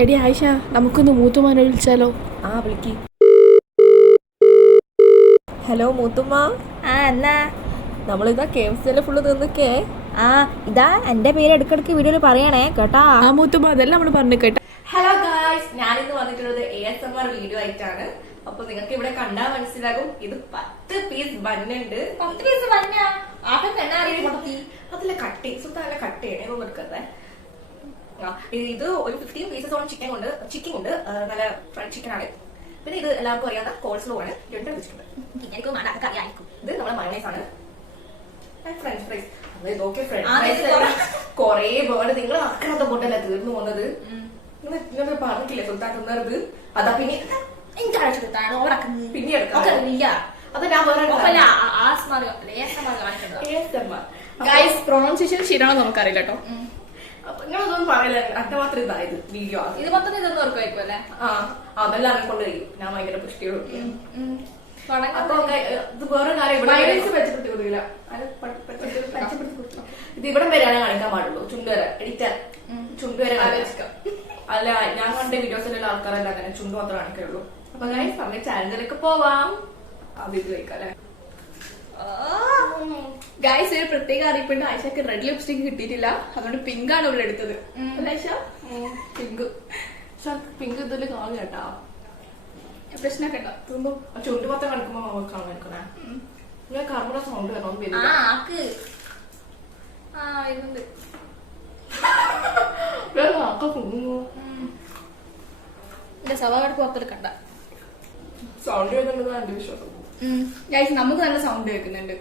എടി ആയിഷ, നമുക്കൊന്ന് മൂത്തുമാനെ വിളിച്ചാലോ? ആ വിളിക്ക്. ഹലോ മൂത്തുമ്മ. എന്നാ നമ്മളിതാ KFC ഫുള്ള് തിന്നിക്കേ. ഇതാ എന്റെ പേര് ഇടക്കിടക്ക് വീഡിയോയിൽ പറയണേ കേട്ടാ. മൂത്തുമ്മ അതെല്ലാം നമ്മൾ പറഞ്ഞു കേട്ടോ. ഹലോ ഗായ്സ്, ഞാനിന്ന് വന്നിട്ടുള്ളത് ASMR വീഡിയോ ആയിട്ടാണ്. അപ്പൊ നിങ്ങൾക്ക് ഇവിടെ കണ്ടാൽ മനസ്സിലാകും ഇത് 10 പീസ് ബന്നുണ്ട്. അതിലെ കട്ട് സുഖം കട്ട് ചെയ്യണേ കൊടുക്കട്ടെ. ഇത് ഒരു 15 പീസസോളം ചിക്കൻ ഉണ്ട്. നല്ല ഫ്രൈഡ് ചിക്കൻ ആണ്. പിന്നെ ഇത് എല്ലാവർക്കും അറിയാവുന്ന കോൾസ്ലോ ആണ്. ഇത് നമ്മുടെ മയോണൈസ് ആണ്. French fries. കൊറേ വേർഡ് നിങ്ങൾ ആക്കാത്ത കൊണ്ടല്ല തീർന്നു പോകുന്നത്. നിങ്ങൾ പറഞ്ഞിട്ടില്ലേ സുൽത്താൻ തിന്നരുത്. അതാ പിന്നെ പിന്നെ പ്രൊണൗൺസിയേഷൻ ശരിയാണോ നമുക്കറിയില്ല കേട്ടോ. അപ്പൊ നിങ്ങളതൊന്നും പറയില്ല. അന്റെ മാത്രം ഇതായത് വീഡിയോ ഇത് മൊത്തം ഇതൊന്നും അല്ലേ? അതെല്ലാം അവനെ കൊണ്ട് കഴിയും. ഞാൻ ഭയങ്കര പുഷ്ടിയോടെ. അപ്പൊ ഇത് വേറെ കാര്യം ഇത് ഇവിടെ വരെയാണ് കാണിക്കാൻ പാടുള്ളൂ. ചുണ്ടുവരെ എഡിറ്റർ ചുണ്ടുവരെ കാണിക്കാം. അല്ല, ഞാൻ കണ്ട വീഡിയോസിലുള്ള ആൾക്കാരല്ല അങ്ങനെ ചുണ്ടു മാത്രം കാണിക്കുള്ളൂ. അപ്പൊ ഞാൻ പറഞ്ഞ ചാനലിലേക്ക് പോവാം. ഇത് കഴിക്കാല്ലേ ഗൈസ്, ഒരു പ്രത്യേക അറിയിപ്പുണ്ട്. ആയിഷക്ക് റെഡ് ലിപ്സ്റ്റിക് കിട്ടിയിട്ടില്ല, അതുകൊണ്ട് പിങ്ക് ആണ് ഇവിടെ എടുത്തത്. പിങ്ക് ഇതില് കാണും കേട്ടാ. പ്രശ്നമൊക്കെ ഉണ്ടോ? ചുണ്ടു മാത്രം കാണിക്കുമ്പോ കാണാൻ ഞാൻ കർമ്മ സൗണ്ട് വരണം. സവാട് പുറത്തെടുക്കണ്ട. സൗണ്ട് വരുന്നുണ്ടെന്ന് എന്റെ വിശ്വാസം. ഗൈസ്, നമുക്ക് നല്ല സൗണ്ട് കേൾക്കുന്നുണ്ട്.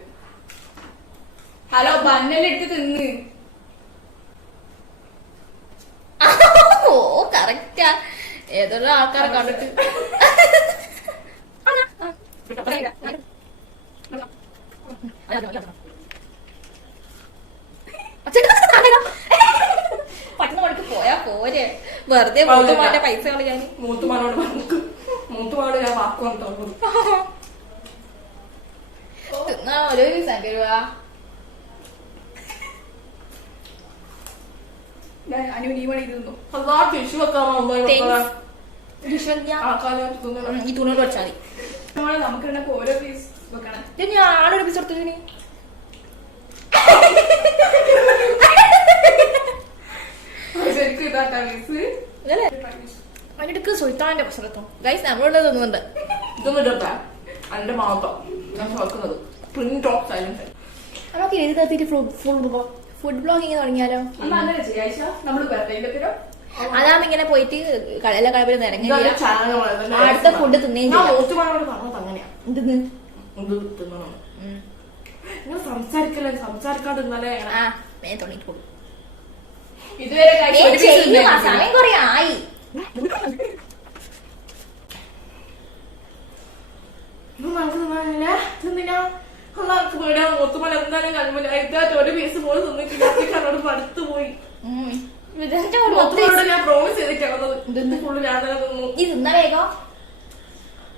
ഹലോ, ബന്നെല്ലാം എടുത്ത് തിന്ന്. ഓ കറക്റ്റാ. ഏതൊരു ആൾക്കാരെ കണ്ടിട്ട് പറ്റുന്ന മണിക്ക് പോയാ പോരെ, വെറുതെ മൂത്തുമാന്റെ പൈസ കളയാൻ. മൂത്തുമാനോട് ഞാൻ വാക്കുവാൻ തോന്നുന്നു. തിന്നാ ഓരോ ദിവസം തരുവാ. അനു ഈ മണി ഇരുന്നു. അതാ ടിഷ്യൂ വെക്കാമോ? ഈ തുണിയോട് വെച്ചാൽ മതി. നമുക്ക് ഓരോ പീസ് വെക്കണം. ഞാനൊരു പീസ് എടുത്തു. ശരിക്കും ഇതാട്ടാ പീസ്. അതിനിടക്ക് സുൽത്താന്റെ വസ്ത്രത്വം. ഗൈസ്, നമ്മളുടെ തോന്നുന്നുണ്ട്. ഇതൊന്നും ഇടട്ടാ എന്റെ മാത്രം ഞാൻ നോക്കുന്നത്. Print of silence. നമുക്ക് എഴുതി തത്തിട്ട് ഫുഡ് ബ്ലോഗിങ് തുടങ്ങിയാലോ? അതാകുമ്പോ ഇങ്ങനെ പോയിട്ട് എല്ലാ കളപ്പിലും ഇറങ്ങി അടുത്ത ഫുഡ് തിന്നേം സംസാരിക്കാണ്ട് ഇന്നലെ സമയം കൊറേ ആയി. മുത്തുമല എന്തായാലും കൽമല ഇതായിട്ട് ഒരു പീസ് പോലും തിന്നിട്ട് പടുത്തു പോയി. ഞാൻ പ്രോമിസ് ചെയ്തിട്ടാണത് ഫുള്ള് ഞാൻ തന്നെ തിന്നു. ഈ തിന്ന വേഗം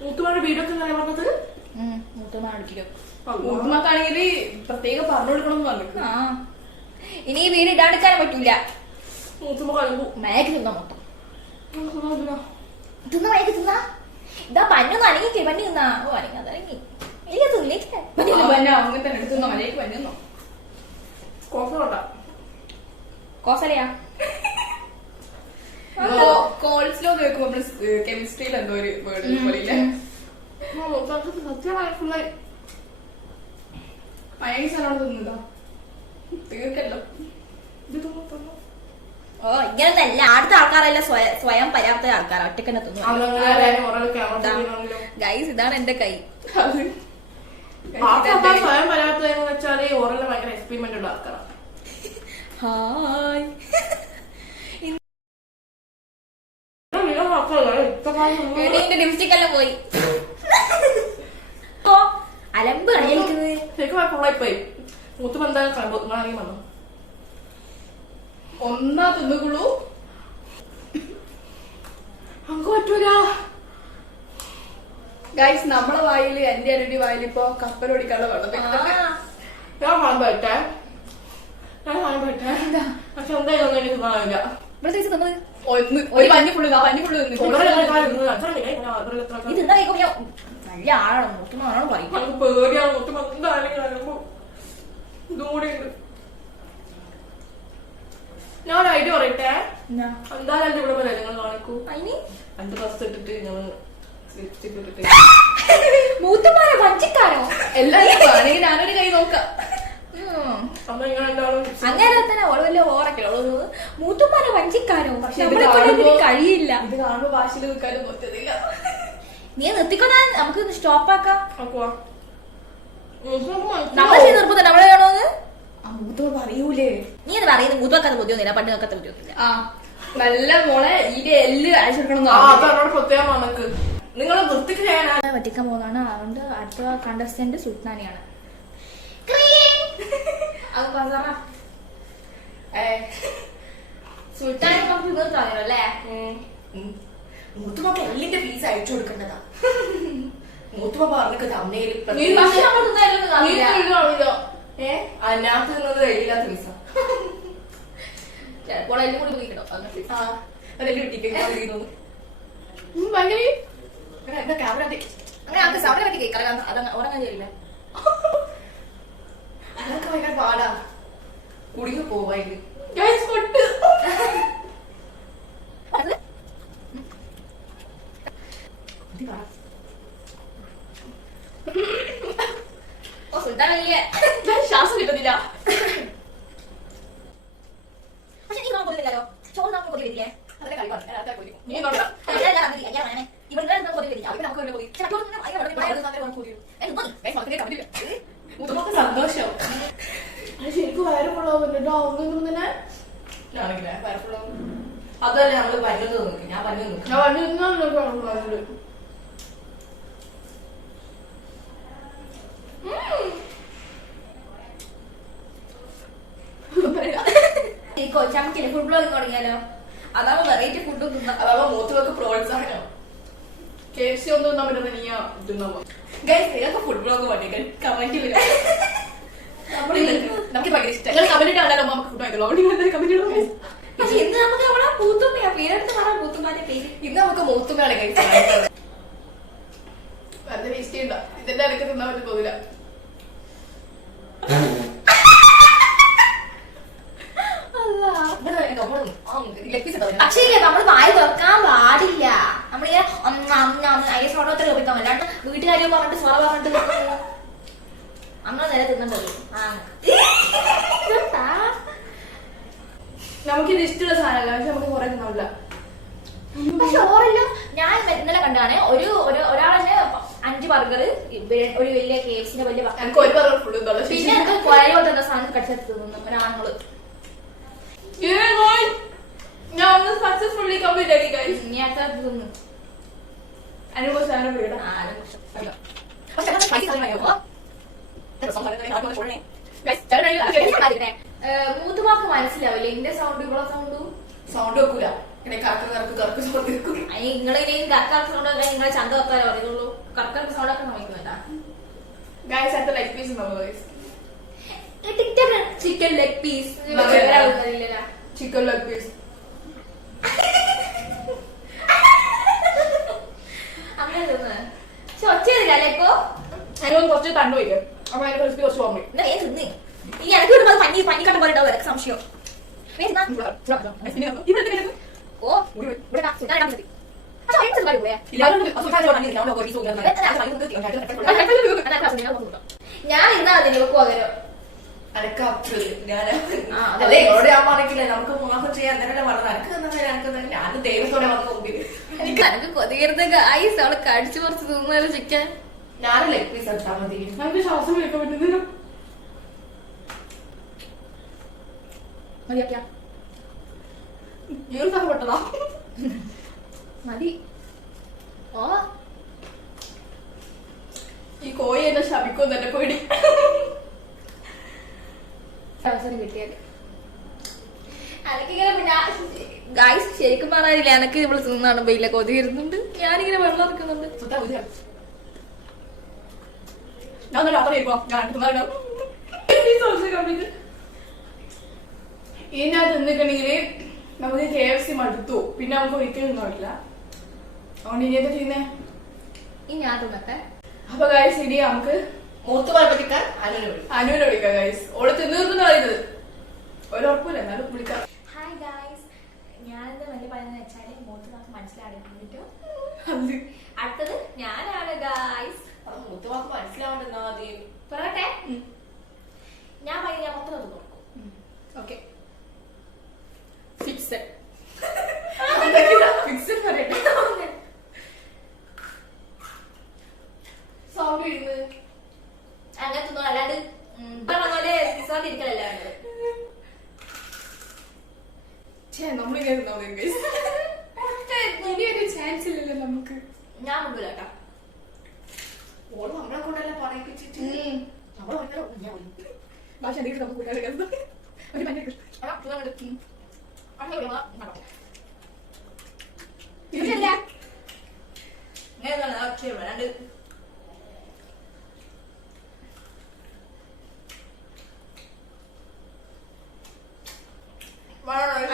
മൂത്തുമാരുടെ വീഡിയോ ഒക്കെ ഞാൻ പറഞ്ഞത്. മൂത്തുമാക്കാണെങ്കിൽ പ്രത്യേകം പറഞ്ഞു കൊടുക്കണം എന്ന് പറഞ്ഞു. ഇനി ഈ വീട് ഇടാണ്ടിക്കാൻ പറ്റൂല. മൂത്തുമ കളമ്പു മയക്ക് തിന്ന മൊത്തം തിന്ന മയക്ക് തിന്ന. ഇതാ പന്നൊന്നും അനങ്ങി പന്നി തിന്നാ. ഓ അനങ്ങി അതനങ്ങി എനിക്ക് തിന്നിട്ടില്ല. അങ്ങനെ തന്നെ എടുത്തുന്നോ മലയ്ക്ക് പന്നോ കോസലയാ കോൾസ്ലോ കേൾക്കുമ്പോ നമ്മള് കെമിസ്ട്രിയിൽ എന്തോ ഒരു വേർഡ് പോലെ മയങ്ങി തിന്നതോ തീർക്കല്ലോ. ഓ ഇങ്ങനല്ല. അടുത്ത ആൾക്കാരല്ല സ്വയം പര്യാപ്ത ആൾക്കാർ ഒറ്റക്ക് തന്നെ തിന്നു. ഗൈസ്, ഇതാണ് എന്റെ കൈ. സ്വയം പരാജയം വെച്ചാല് ഓറല് ഭയങ്കര എക്സ്പെരിമെന്റ് ഉള്ള ആൾക്കാരാണ്. ഹായ്, എന്റെ ലിപ്സ്റ്റിക് എല്ലാം പോയി. അലമ്പ് കളിക്കുന്നത് ശരിക്കും പോയി. മൂത്തും എന്തായാലും കളമ്പ് വന്നു. ഒന്നാ തിന്നുകുള്ളൂ. നമുക്ക് പറ്റൂല. ഗൈസ്, നമ്മളെ വായില് എന്റെ അരുടെ വായിൽ ഇപ്പൊ കപ്പലോടിക്കാനുള്ള വെള്ളം. ഞാൻ പറ്റേ പക്ഷെ എന്തായാലും ഒന്നും എനിക്ക് തിന്നാവില്ല. ഇവിടെ ഒരു പഞ്ഞി ഫുള്ള് ഇത് എന്താ കേൾക്കുമ്പോ ഞാൻ നല്ല ആളാണ് മുത്തുമ്മ ആണോ പറയും. പേടിയാണ് മൊത്തം എന്തായാലും കാണുമ്പോ ഇതുകൂടിയുണ്ട്. ഞാൻ ഐഡിയ പറയട്ടെ, എന്തായാലും ഇവിടെ പോലെ നിങ്ങൾ കാണിക്കൂ. അതിന് 2 ബസ് ഇട്ടിട്ട് ഞങ്ങൾ ലിപ്സ്റ്റിക് ഇട്ടിട്ട് മൂത്തുമാരെ വഞ്ചിക്കാനോ എല്ലാരും ആണെങ്കിൽ ഞാനൊരു കൈ നോക്കാം. അപ്പൊ നിങ്ങൾ എന്താണോ അങ്ങനെ തന്നെ ഓള് വലിയ ഓറൊക്കെ മൂത്തുമാരെ വഞ്ചിക്കാനോ. പക്ഷെ നമ്മളെ കഴിയില്ല. ഇത് കാണുമ്പോ ഭാഷയിൽ നിൽക്കാനും പറ്റത്തില്ല. നീ നിർത്തിക്കൊണ്ടാ നമുക്ക് സ്റ്റോപ്പ് ആക്കാം. നമ്മൾ നമ്മളെ നിർബന്ധം നമ്മളെ വേണോന്ന് മൂത്തോ പറയൂലേ. നീ അത് പറയുന്നത് മൂത്തുവാക്കാത്ത ബുദ്ധിയൊന്നുമില്ല, പണ്ട് നോക്കാത്ത ബുദ്ധിയൊന്നുമില്ല. ആ നല്ല മോളെ ഇതിന്റെ എല്ല് അയച്ചെടുക്കണം. അതോട് പ്രത്യേകം നമുക്ക് നിങ്ങൾ വൃത്തിക്ക് ചെയ്യാനാ പറ്റിക്കാൻ പോകുന്നതാണ്. അതുകൊണ്ട് അടുത്ത കണ്ടസ്റ്റന്റ് സുൽത്താനിയാണ്. സുൽത്താൻ അല്ലേ? മൂത്തുമ്മക്ക് എല്ലിന്റെ പീസ് അയച്ചു കൊടുക്കേണ്ടതാ. മൂത്തുമ്മ പറഞ്ഞത് അമ്മയില് അതിനകത്ത് നിന്നത് എല്ലില്ലാത്ത പീസ. ചിലപ്പോൾ എല്ലാം കൂടി പോയിട്ടോ. അതെല്ലാം കിട്ടിക്കുന്നു. എന്താ ക്യാമറ അങ്ങനെ ആൾക്ക് സമയം പറ്റി കേൾക്കാം. അത് ഉറങ്ങാൻ ചെയ്യില്ല. അതൊക്കെ ഭയങ്കര പാടാ. കുടുങ്ങി പോവാ ഇത്. സുൽത്താനല്ലേ? ശ്വാസം കിട്ടുന്നില്ല. പക്ഷെ നീ നോക്കാൻ പോലില്ലല്ലോ. ചോറ് നമുക്ക് കൊതി വരില്ലേ? അതിനെ കളിപ്പാണ്. നീ നോക്കാം. സന്തോഷം. ശരിക്കും വയറുള്ളാവുന്നുണ്ടോ? തന്നെ ഞാനെങ്ങനെ വയറുള്ളാവും. അതല്ല നമ്മള് പഞ്ഞത് നോക്കി. ഞാൻ പഞ്ഞു നോക്കി. ഞാൻ പഞ്ഞു കൊച്ചാമക്കില്ല ഫുഡ് ബ്ലോഗിങ് തുടങ്ങിയാലോ? അതാവുമ്പോ വെറൈറ്റി ഫുഡ് തിന്നാം. അതാവുമ്പോ മൂത്തുവൊക്കെ പ്രോത്സാഹനം. KFC ഒന്നും തിന്നാൻ പറ്റുന്ന നീയാ തിന്നാമോ? നിങ്ങൾക്ക് ഫുഡ് ബ്ലോഗ് പറ്റി കമന്റ് വരും. നമുക്ക് ഭയങ്കര ഇഷ്ടം. കമന്റ് ഇട്ടാലോ നമുക്ക് ഫുഡ് ആയിക്കോളൂ. കമന്റ് ഇടും. പക്ഷെ ഇന്ന് നമുക്ക് നമ്മളെ പൂത്തുമ്മയാ പേരെടുത്ത് പറയാം. പൂത്തുമ്മാന്റെ പേര് ഇന്ന് നമുക്ക് മൂത്തുമ്മയാണ് കഴിച്ചത്. വെറുതെ വേസ്റ്റ് ചെയ്യണ്ട. ഇതിന്റെ ഇടയ്ക്ക് തിന്നാൻ പറ്റി പോകില്ല. പക്ഷേ നമ്മള് വായ തുറക്കാൻ പാടില്ല. നമ്മളിങ്ങനെ സോഡോത്ര ചോദിക്കാൻ അല്ലാണ്ട് വീട്ടുകാര്യം പറഞ്ഞിട്ട് സോറ പറഞ്ഞിട്ട് നമ്മളെ നേരെ തിന്നണ്ടല്ലോ. നമുക്കിത് ഇഷ്ടമുള്ള സാധനമല്ല. പക്ഷെ നമുക്ക് കുറെ തിന്നാവില്ല. പക്ഷെ ഓറല്ലോ ഞാൻ ഇന്നലെ കണ്ടാണ് ഒരാളെന്നെ 5 ബർഗർ, ഒരു വലിയ KFCന്റെ വലിയ എനിക്ക് ഒരു ബർഗർ ഫുൾ തിന്നോളൂ. പിന്നെ കൊഴയോ തന്നെ സാധനം കടിച്ചെടുത്ത് തിന്നു ഒരാണുങ്ങള്. ഞാൻ ഒന്ന് സക്സസ്ഫുള്ളി കംപ്ലീറ്റ് ആക്കി guys. ഇനി അടുത്ത തിന്നു. അനുഭവ സാധനം വീടാ. മൂത്തുമാക്ക് മനസ്സിലാവില്ല എന്റെ സൗണ്ട് ഇവിടെ സൗണ്ടും സൗണ്ട് വെക്കൂല. ഇങ്ങനെ കറക്ക് കറക്ക് കറക്ക് സൗണ്ട് വെക്കും. നിങ്ങളിങ്ങനെ കറക്കാർക്ക് സൗണ്ട് ഒക്കെ നിങ്ങളെ ചന്ത വെക്കാനേ പറയുള്ളൂ. കറക്കാർക്ക് സൗണ്ട് ഒക്കെ നോക്കുന്നുണ്ട. ഗൈസ് അടുത്ത ലൈഫ് പീസ് ഉണ്ടാവും guys. Chicken leg piece chicken leg piece അങ്ങനെ തിന്ന്. പക്ഷെ ഒച്ചയില്ലല്ലേക്കോ? അതിനൊന്ന് കുറച്ച് തണ്ടു വയ്ക്കും. അപ്പൊ അതിന്റെ ക്രിസ്പി കുറച്ച് പോകും. എന്നാ വേഗം തിന്ന്. ഇനി എനിക്ക് വിടുമ്പോൾ പനി കണ്ട പോലെ ഉണ്ടാവും. എനിക്ക് സംശയം. ഓ ഞാൻ ഇന്നാ അതിന് പകരം അല്ലേ എന്നോട് ഞാൻ പറഞ്ഞില്ലേ നമുക്ക് മോഹം ചെയ്യാൻ തന്നെ പറഞ്ഞു. എനിക്ക് ഞാൻ ദൈവത്തോടെ വന്ന് മുമ്പിൽ എനിക്ക് കൊതികരുന്ന ഐസ് അവളെ കടിച്ചു കുറച്ച് തിന്നാലും ചിക്കൻ. ഞാനും ലെഗ് പീസ് എടുത്താൽ മതി. നമുക്ക് ശ്വാസം വിളിക്കാൻ പറ്റുന്നില്ല. പെട്ടതാ മതി. ഓ ഈ കോഴി എന്നെ ശപിക്കും തന്നെ പേടി. അവസരം കിട്ടിയാല് അനക്കിങ്ങനെ പിന്നെ ഗൈസ് ശരിക്കും പറയാനില്ല. എനക്ക് ഇവിടെ തിന്നാണ് ബൈല കൊതി വരുന്നുണ്ട്. ഞാനിങ്ങനെ വെള്ളം ഇറക്കുന്നുണ്ട്. ഞാൻ രാത്രി ഇനി ഞാൻ തിന്നിട്ടുണ്ടെങ്കിൽ നമുക്ക് KFC മടുത്തു, പിന്നെ നമുക്ക് ഒരിക്കലും ഉണ്ടാവില്ല. അതുകൊണ്ട് ഇനി എന്താ ചെയ്യുന്നേ? ഈ ഞാൻ തിന്നട്ടെ. അപ്പൊ ഗൈസ് ഇനി നമുക്ക് മൂത്ത് പറപ്പിക്കാൻ അനുവിനെ വിളിക്കാം ഗൈസ്. ഓള് തിന്നീർക്കുന്ന പറയുന്നത് ഒരു ഉറപ്പില്ല, എന്നാലും വിളിക്കാം. ഹായ് ഗായ്സ്, ഞാനെന്താ വലിയ പറയുന്നത് വെച്ചാല് മൂത്ത് നമുക്ക് മനസ്സിലാവുന്നുണ്ടോ? അടുത്തത് ഞാനാണ് ഗായ്സ്. മൂത്ത് വാക്ക് മനസ്സിലാവണ്ടെന്നാ ആദ്യം പറയട്ടെ, ഞാൻ പറയുന്നത് ഞാൻ മൊത്തം കൊടുക്കും. ഓക്കെ, ഫിക്സഡ് ഫിക്സഡ് പറയട്ടെ. സൗണ്ട് ഇടുന്നത് അങ്ങനെ തിന്നോ, അല്ലാണ്ട് പോലെ ഇരിക്കലല്ലേ വേണ്ടത്. നമ്മളിങ്ങനെ തിന്നാ മതി ഗൈസ്. ഇനി ഒരു ചാൻസ് ഇല്ലല്ലോ നമുക്ക്. ഞാൻ മുമ്പിൽ കേട്ടോ. ഓള് നമ്മളെ കൊണ്ടല്ലേ പറയിപ്പിച്ചിട്ട് നമ്മളെ ഭാഷ എന്തെങ്കിലും നമുക്ക് കൂട്ടാൻ ഒരു പനി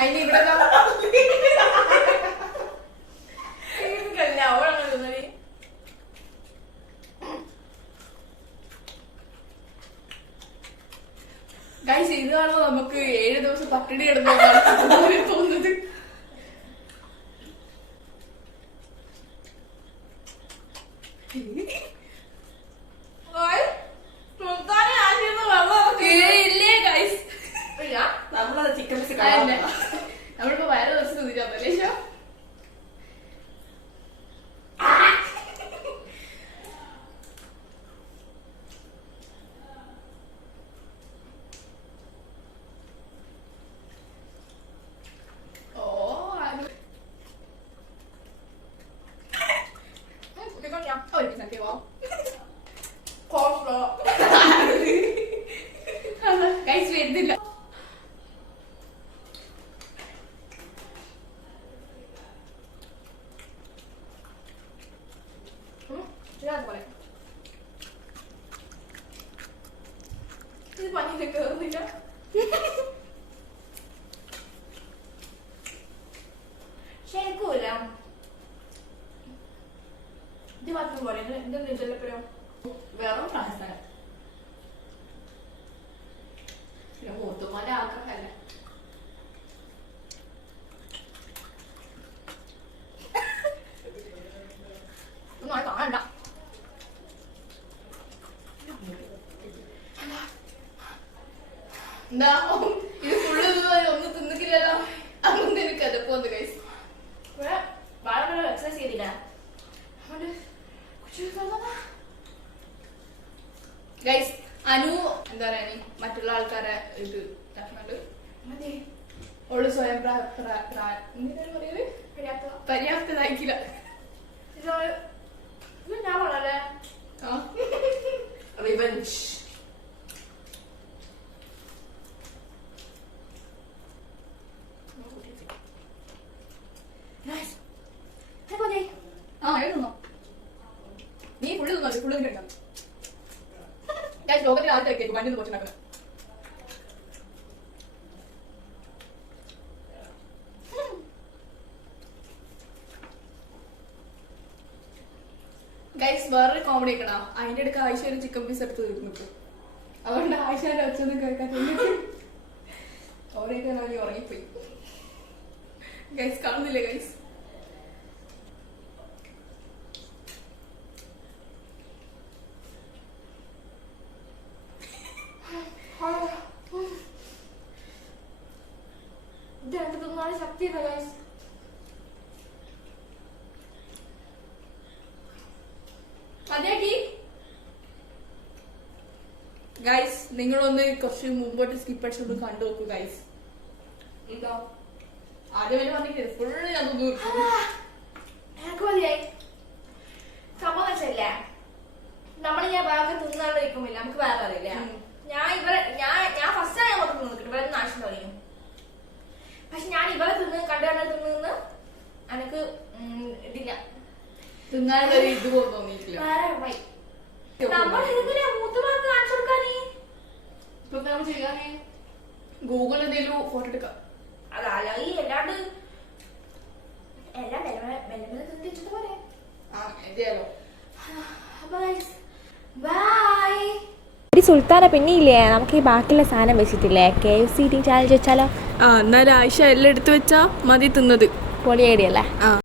അതിന് ഇവിടെ ഗൈസ് ഇത് കാണുമ്പോ നമുക്ക് 7 ദിവസം പട്ടിണി കിടന്നതാണ് തോന്നുന്നത്. ഇല്ലേ ഗൈസ്, നമ്മളത് ചിക്കൻ പീസ് നമ്മളിപ്പോ വയറ് ദിവസം തിന്നിട്ടല്ലേ ശോ. ഗൈസ് വരുന്നില്ല. ഇത് പനിയില് കേറുന്നില്ല. ശരിക്കൂല ഇത് മാത്രം പോലെ എന്തെങ്കിലും ചെല്ലപ്പോഴും വേറെ പ്രായസ്ഥനം. പിന്നെ മൂത്തുമാന്റെ ആഗ്രഹമല്ല. ഒന്നും കാണണ്ട. എന്താ ഇത് ഫുള്ള് ഒന്നും തിന്നിക്കില്ലല്ലോ. അതുകൊണ്ട് എനിക്ക് അതപ്പോന്ന് ഗൈസ്. വളരെ എക്സസൈസ് ചെയ്തില്ല. ഗൈസ് അനു എന്താ പറയാ മറ്റുള്ള ആൾക്കാരെ ഇത് ഇതാക്കുന്നുണ്ട്. ഓള് സ്വയം പര്യാപ്തതായിക്കില്ല. ഞാൻ വളരെ റിവെഞ്ച്. എഴുതുന്നോ നീ ഫുള്ള് തിന്നോ? ഫുള്ള് തിന്നിട്ടുണ്ടോ? ഗൈസ് ലോകത്തിലെ ആൾക്കാരൊക്കെ വണ്ടി കുറച്ചുണ്ടാക്കുന്നത്. ഗൈസ് വേറൊരു കോമഡി ആക്കണ, അതിന്റെ അടുക്ക ആയിഷ ഒരു ചിക്കൻ പീസ് എടുത്ത് തീർന്നിട്ടു. അതുകൊണ്ട് ആയിഷാന്റെ ഒച്ചൊന്നും കേൾക്കാൻ ഓരോ ഉറങ്ങിപ്പോയി. ഗൈസ് കാണുന്നില്ലേ ഗൈസ്? ഇത് എനിക്ക് തിന്നാൻ ശക്തിയില്ല ഗൈസ്. ഗൈസ് നിങ്ങളൊന്ന് കുറച്ച് മുമ്പോട്ട് സ്കിപ്പ് അടിച്ചൊന്ന് കണ്ടു നോക്കൂ ഗൈസ്. ഇതാ ആദ്യം വരെ പറഞ്ഞില്ലേ ഫുള്ള് ഞാൻ എനിക്ക് മതിയായി. സംഭവം വെച്ചല്ല, നമ്മൾ ഞാൻ ഭാഗം തിന്നാണ്ടിരിക്കുമില്ല, നമുക്ക് വേറെ അറിയില്ല. ഞാൻ ഫസ്റ്റ് ഞാൻ പുറത്ത് നിന്നിട്ട് ഇവരെ നാശം തുടങ്ങി. പക്ഷെ ഞാൻ ഇവരെ തിന്ന് എനിക്ക് ഇതില്ല, തിന്നാനുള്ള ഇത് പോലും തോന്നിയിട്ടില്ല. വേറെ വൈ നമ്മൾ ഇതിന്റെ മൂത്ത് ഭാഗം കാണിച്ചു കൊടുക്കാനേ. ഇപ്പൊ നമ്മൾ ചെയ്യാനേ ഗൂഗിൾ എന്തെങ്കിലും ഫോട്ടോ എടുക്കാം. അല്ല ഈ എല്ലാണ്ട് എല്ലാം മെല്ലെ തിന്നിട്ട് പോരെ. അപ്പൊ ബൈ. സുൽത്താന പിന്നെ ഇല്ലേ നമുക്ക് ഈ ബാക്കിയുള്ള സാധനം വെച്ചിട്ടില്ലേ KFC ചാലഞ്ച് വെച്ചാലോ? എന്നാലും ആയിഷ എല്ലാം എടുത്തു വെച്ചാ മതി തിന്നത്. പൊളി ഐഡിയ അല്ലേ?